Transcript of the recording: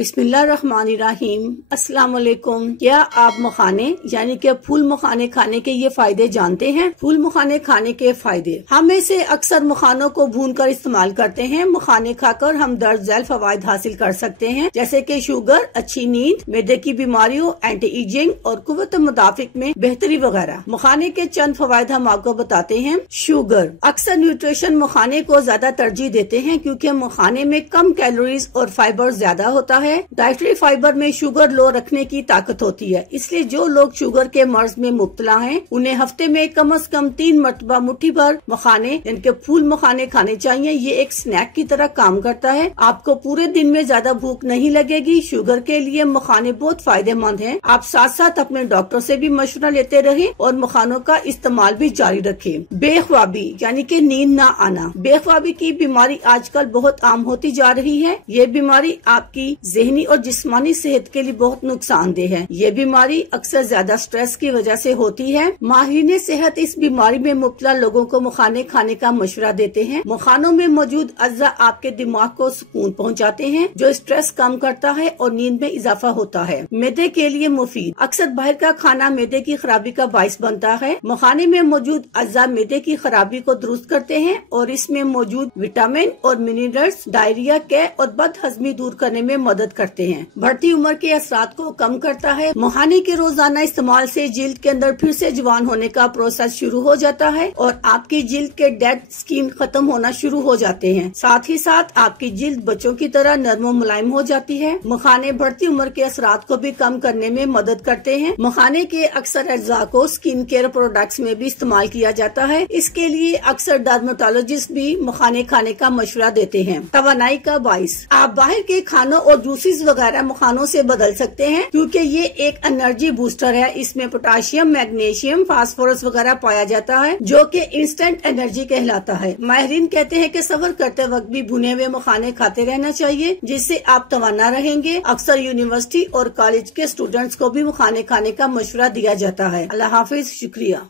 बिस्मिल्लाहिर्रहमानिर्रहीम। अस्सलाम वालेकुम। क्या आप मखाने यानी कि फूल मखाने खाने के ये फायदे जानते हैं? फूल मखाने खाने के फायदे, हम में से अक्सर मखानों को भूनकर इस्तेमाल करते हैं। मखाने खाकर हम दर्ज झैल फवायद हासिल कर सकते हैं, जैसे कि शुगर, अच्छी नींद, मैदे की बीमारियों, एंटी एजिंग और कुव्वत मुदाफिक में बेहतरी वगैरह। मखाने के चंद फवायद हम आपको बताते हैं। शुगर, अक्सर न्यूट्रिशन मखाने को ज्यादा तरजीह देते हैं क्योंकि मखाने में कम कैलोरीज और फाइबर ज्यादा होता है। डाइटरी फाइबर में शुगर लो रखने की ताकत होती है, इसलिए जो लोग शुगर के मर्ज में मुब्तला हैं उन्हें हफ्ते में कम से कम 3 मरतबा मुट्ठी भर मखाने यानी कि फूल मखाने खाने चाहिए। ये एक स्नैक की तरह काम करता है। आपको पूरे दिन में ज्यादा भूख नहीं लगेगी। शुगर के लिए मखाने बहुत फायदेमंद हैं। आप साथ साथ अपने डॉक्टर से भी मशवरा लेते रहें और मखानों का इस्तेमाल भी जारी रखें। बेख्वाबी यानी कि नींद न आना, बेख्वाबी की बीमारी आजकल बहुत आम होती जा रही है। ये बीमारी आपकी ज़हनी और जिस्मानी सेहत के लिए बहुत नुकसानदेह है। ये बीमारी अक्सर ज्यादा स्ट्रेस की वजह से होती है। माहिरीन सेहत इस बीमारी में मुब्तला लोगों को मखाने खाने का मशवरा देते हैं। मखानों में मौजूद अज्जा आपके दिमाग को सुकून पहुंचाते हैं, जो स्ट्रेस कम करता है और नींद में इजाफा होता है। मैदे के लिए मुफीद, अक्सर बाहर का खाना मैदे की खराबी का बाइस बनता है। मखाने में मौजूद अज्जा मैदे की खराबी को दुरुस्त करते हैं और इसमें मौजूद विटामिन और मिनरल्स डायरिया के और बदहजमी दूर करने में मदद करते हैं। बढ़ती उम्र के असरात को कम करता है। मखाने के रोजाना इस्तेमाल से जिल्द के अंदर फिर से जवान होने का प्रोसेस शुरू हो जाता है और आपकी जिल्द के डेड स्किन खत्म होना शुरू हो जाते हैं। साथ ही साथ आपकी जिल्द बच्चों की तरह नरम और मुलायम हो जाती है। मखाने बढ़ती उम्र के असरात को भी कम करने में मदद करते हैं। मखाने के अक्सर अज्जा को स्किन केयर प्रोडक्ट्स में भी इस्तेमाल किया जाता है। इसके लिए अक्सर डर्मेटोलॉजिस्ट भी मखाने खाने का मशवरा देते हैं। तवानाई का बाइस, आप बाहर के खानों और जूसेस वगैरह मखानों से बदल सकते हैं क्योंकि ये एक एनर्जी बूस्टर है। इसमें पोटाशियम, मैग्नीशियम, फास्फोरस वगैरह पाया जाता है जो कि इंस्टेंट एनर्जी कहलाता है। माहिरीन कहते हैं कि सफर करते वक्त भी भुने हुए मखाने खाते रहना चाहिए, जिससे आप तवाना रहेंगे। अक्सर यूनिवर्सिटी और कॉलेज के स्टूडेंट्स को भी मखाने खाने का मशवरा दिया जाता है। अल्लाह हाफिज, शुक्रिया।